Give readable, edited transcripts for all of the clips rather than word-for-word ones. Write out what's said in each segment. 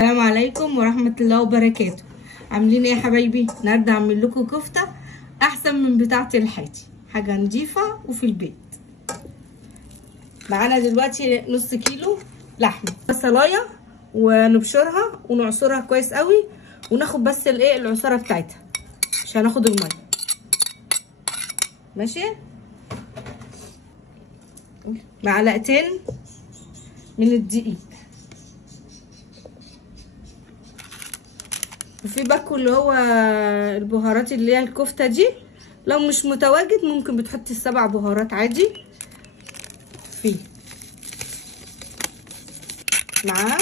السلام عليكم ورحمة الله وبركاته. عاملين ايه يا حبايبي؟ النهارده هعمل لكم كفتة احسن من بتاعة الحاتي، حاجة نضيفة وفي البيت. معانا دلوقتي نص كيلو لحمة، بصلاية ونبشرها ونعصرها كويس قوي، وناخد بس الايه العصارة بتاعتها، مش هناخد المية. ماشي. معلقتين من الدقيق، وفي باكو اللي هو البهارات اللي هي الكفته دي، لو مش متواجد ممكن بتحطي 7 بهارات عادي فيه. معاها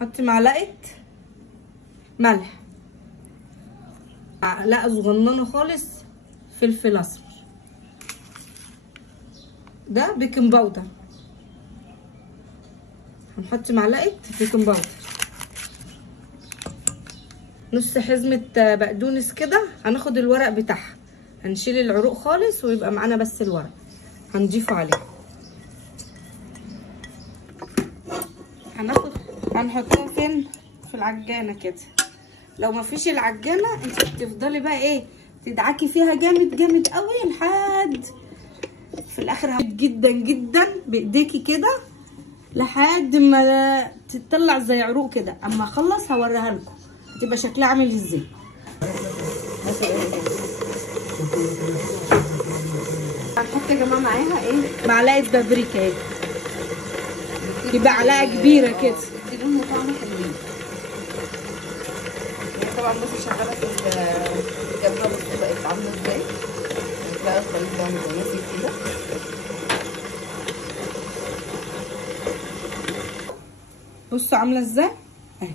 حطي معلقه ملح، معلقه صغننه خالص فلفل اسمر، ده بيكنج باودر، هنحط معلقه بيكنج باودر، نص حزمه بقدونس كده. هناخد الورق بتاعها، هنشيل العروق خالص ويبقى معانا بس الورق، هنضيفه عليه. هنحطهم فين؟ في العجانه كده. لو مفيش العجانه انت بتفضلي بقى ايه تدعكي فيها جامد جامد قوي لحد في الاخر جدا جدا بايديكي كده لحد ما تطلع زي عروق كده. اما اخلص هوريها لكم هتبقى شكلها عامل ازاي. هنحط يا جماعه معاها ايه؟ معلقه بابريكا اهي، يبقى معلقه كبيره كده، تديلهم طعم حلوين. طبعا بصي شغاله في الجبنه، بصي بقت عامله ازاي، بقى الخليط ده متناسق كده. بصوا عامله ازاي اهي.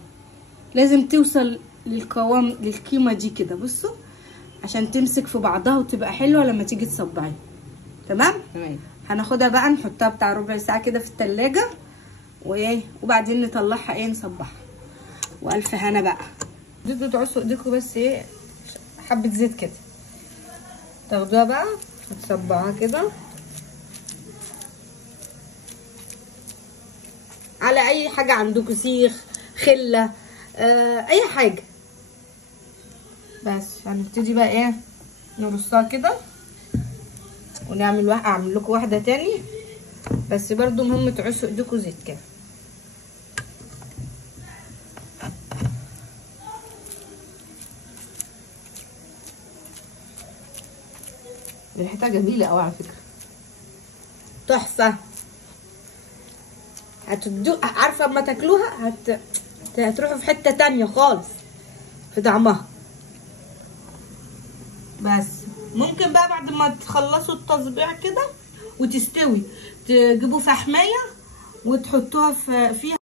لازم توصل للقوام للقيمه دي كده، بصوا عشان تمسك في بعضها وتبقى حلوه لما تيجي تصبعيها. تمام. هناخدها بقى نحطها بتاع ربع ساعه كده في التلاجة، وايه وبعدين نطلعها ايه نصبعها. والف هنا بقى. تدوا تعصوا ايديكم بس ايه حبه زيت كده، تاخدوها بقى وتصبعوها كده على اي حاجه عندكم، سيخ، خله، اي حاجه. بس هنبتدي بقى ايه نرصها كده ونعمل اعمل لكم واحده تاني، بس برضو مهم تعصوا ايديكم زيت كده. ريحتها جميله قوي على فكره، تحفه. عارفه اما تاكلوها هتروحوا في حته تانية خالص في طعمها. بس ممكن بقى بعد ما تخلصوا التصبيع كده وتستوي تجيبوا فحمايه وتحطوها فيها